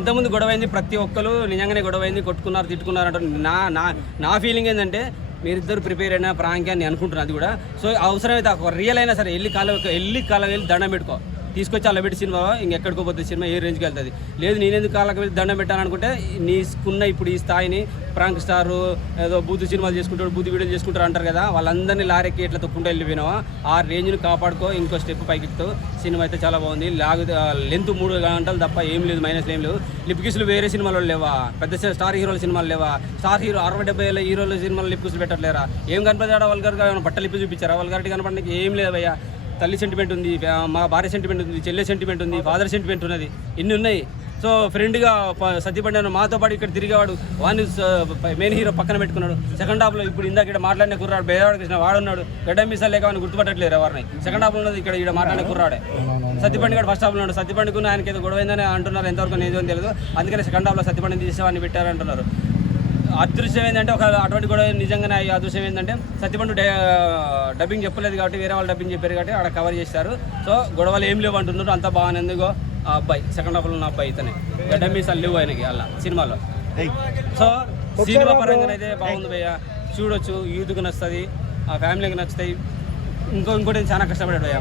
ఇంతకుముందు గొడవ అయింది, ప్రతి ఒక్కరు నిజంగానే గొడవ అయింది, కొట్టుకున్నారు, తిట్టుకున్నారు అంటారు. నా ఫీలింగ్ ఏంటంటే మీరిద్దరు ప్రిపేర్ అయినా ప్రాంక్ అని అనుకుంటున్నారు. అది కూడా సో అవసరమైతే ఒక రియల్ అయినా సరే వెళ్ళి కాళ్ళ వెళ్ళి దండం పెట్టుకో, తీసుకొచ్చి అలా పెట్టి సినిమా ఇంకెక్కడికో పోతుంది, సినిమా ఏ రేంజ్కి వెళ్తుంది. లేదు నేనెందుకు కాళ్ళకి వెళ్ళి దండం పెట్టాను అనుకుంటే నీకున్న ఇప్పుడు ఈ స్థాయిని ప్రాంక్ స్టారు ఏదో బూతు సినిమాలు చేసుకుంటాడు, బూతు వీడియోలు చేసుకుంటారు అంటారు కదా, వాళ్ళందరినీ లారెక్కి ఇట్లా తొక్కుంటూ వెళ్ళిపోయినావా, ఆ రేంజ్ని కాపాడుకో, ఇంకో స్టెప్ పైకి ఎక్కుతావు. సినిమా అయితే చాలా బాగుంది. లెంత్ 3 గంటలు తప్ప ఏం లేదు, మైనస్ ఏం లేవు. లిప్ కిస్లు వేరే సినిమాలో లేవా, పెద్ద స్టార్ హీరోల సినిమాలు లేవా, స్టార్ హీరో 60-70 హీరోల సినిమాలో లిప్ కిస్లు పెట్టట్లేరా, ఏం కనపడతాడా వల్గర్గా బట్టలు లిప్పి చూపించారా, వల్గారిటీ కనపడడానికి ఏం లేదు భయ్యా. తల్లి సెంటిమెంట్ ఉంది, మా భార్య సెంటిమెంట్ ఉంది, చెల్లె సెంటిమెంట్ ఉంది, ఫాదర్ సెంటిమెంట్ ఉన్నది, ఇన్ని ఉన్నాయి. సో ఫ్రెండ్గా సత్యపండి మాతో పాటు ఇక్కడ తిరిగేవాడు, వాడిని మెయిన్ హీరో పక్కన పెట్టుకున్నాడు. సెకండ్ హాఫ్లో ఇప్పుడు ఇందాక ఇక్కడ మాట్లాడిన కుర్రాడు బేదవాడు కృష్ణ వాడున్నాడు, గడ్డ మీసాలు లేక వాడిని గుర్తుపట్టట్లేరు ఎవరిని. సెకండ్ హాఫ్లో ఉన్నది ఇక్కడ మాట్లాడిన కుర్రాడే. సత్యపండి గారు ఫస్ట్ హాఫ్లో ఉన్నాడు. సత్యపండికి ఆయనకి ఏదో గొడవైందని అంటున్నారు, ఎంతవరకు ఏదో తెలియదు. అందుకని సెకండ్ హాఫ్లో సత్యపండిని తీసేవాడిని పెట్టారంటున్నారు. అదృశ్యం ఏంటంటే ఒక అటువంటి కూడా నిజంగానే అదృశ్యం ఏంటంటే సత్యపండు డబ్బింగ్ చెప్పలేదు కాబట్టి వేరే వాళ్ళు డబ్బింగ్ చెప్పారు కాబట్టి అక్కడ కవర్ చేశారు. సో గొడవలు ఏం లేవు అంటున్నారు, అంతా బాగానే ఎందుకో. ఆ అబ్బాయి సెకండ్ హాఫ్లో ఉన్న అబ్బాయి ఇతనే గడ్డ మీసాలు లేవు ఆయనకి అలా సినిమాలో. సో సినిమా పరంగా అయితే బాగుంది భయ్య, చూడొచ్చు, యూత్కి నచ్చుతుంది, ఆ ఫ్యామిలీకి నచ్చుతాయి. ఇంకోటి చాలా కష్టపడాడు భయ్య.